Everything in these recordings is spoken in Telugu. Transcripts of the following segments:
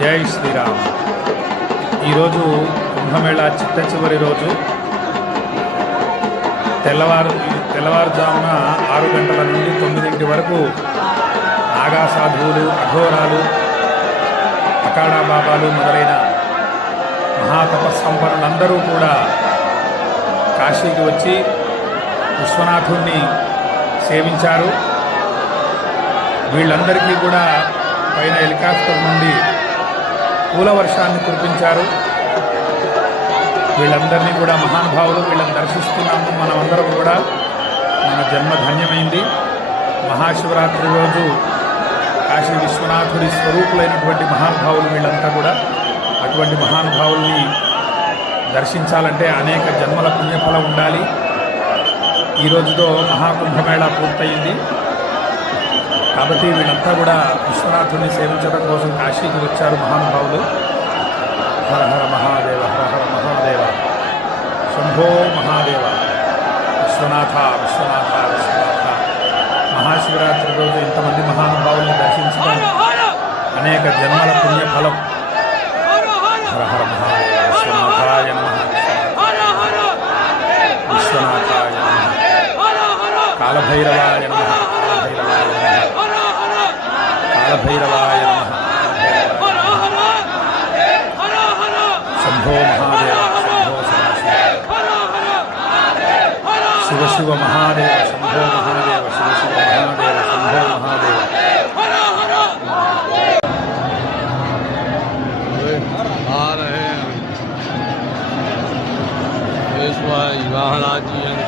జై శ్రీరామ్. ఈరోజు కుంభమేళా చిట్ట చివరి రోజు. తెల్లవారుజామున 6 గంటల నుండి 9 వరకు నాగా సాధువులు, అఘోరాలు, అఖాడా బాబాలు మొదలైన మహాతపస్సంపన్నులందరూ కూడా కాశీకి వచ్చి విశ్వనాథుణ్ణి సేవించారు. వీళ్ళందరికీ కూడా పైన హెలికాప్టర్ నుండి పూల వర్షాన్ని కురిపించారు. వీళ్ళందరినీ కూడా మహానుభావులు, వీళ్ళని దర్శిస్తున్నాము. మనమందరం కూడా మన జన్మ ధన్యమైంది. మహాశివరాత్రి రోజు కాశీ విశ్వనాథుడి స్వరూపులైనటువంటి మహానుభావులు వీళ్ళంతా కూడా. అటువంటి మహానుభావుల్ని దర్శించాలంటే అనేక జన్మల పుణ్యఫలం ఉండాలి. ఈ రోజుతో మహాకుంభమేళా పూర్తయింది. కాబట్టి వీళ్ళంతా కూడా విశ్వనాథుని సేవించడం కోసం కాశీకి వచ్చారు మహానుభావులు. హర హర మహాదేవ, హర హర మహాదేవ, శంభో మహాదేవ, విశ్వనాథ విశ్వనాథ విశ్వనాథ. మహాశివరాత్రి రోజు ఇంతమంది మహానుభావుల్ని దర్శించడం అనేక జన్మల పుణ్యఫలం. హర హర మహాదేవ, విశ్వనాథాయ నమః, విశ్వనాథాయ నమః, కాలభైరవాయ నమః, కాలభైరవాయ నమః, శంభో మహాదేవ, శంభో శివ శివ మహాదేవ, శంభో మహాదేవ, శివ శివ మహాదేవ, శంభో మహాదేవ. आ रहे हैं महाराज जी हैं।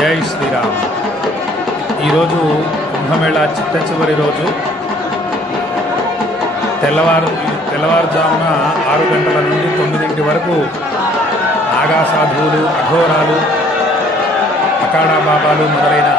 జై శ్రీరామ్. ఈరోజు కుంభమేళా చిట్ట చివరి రోజు. తెల్లవారుజామున 6 గంటల నుండి 9 వరకు నాగా సాధువులు, అఘోరాలు, అఖాడా బాబాలు మొదలైన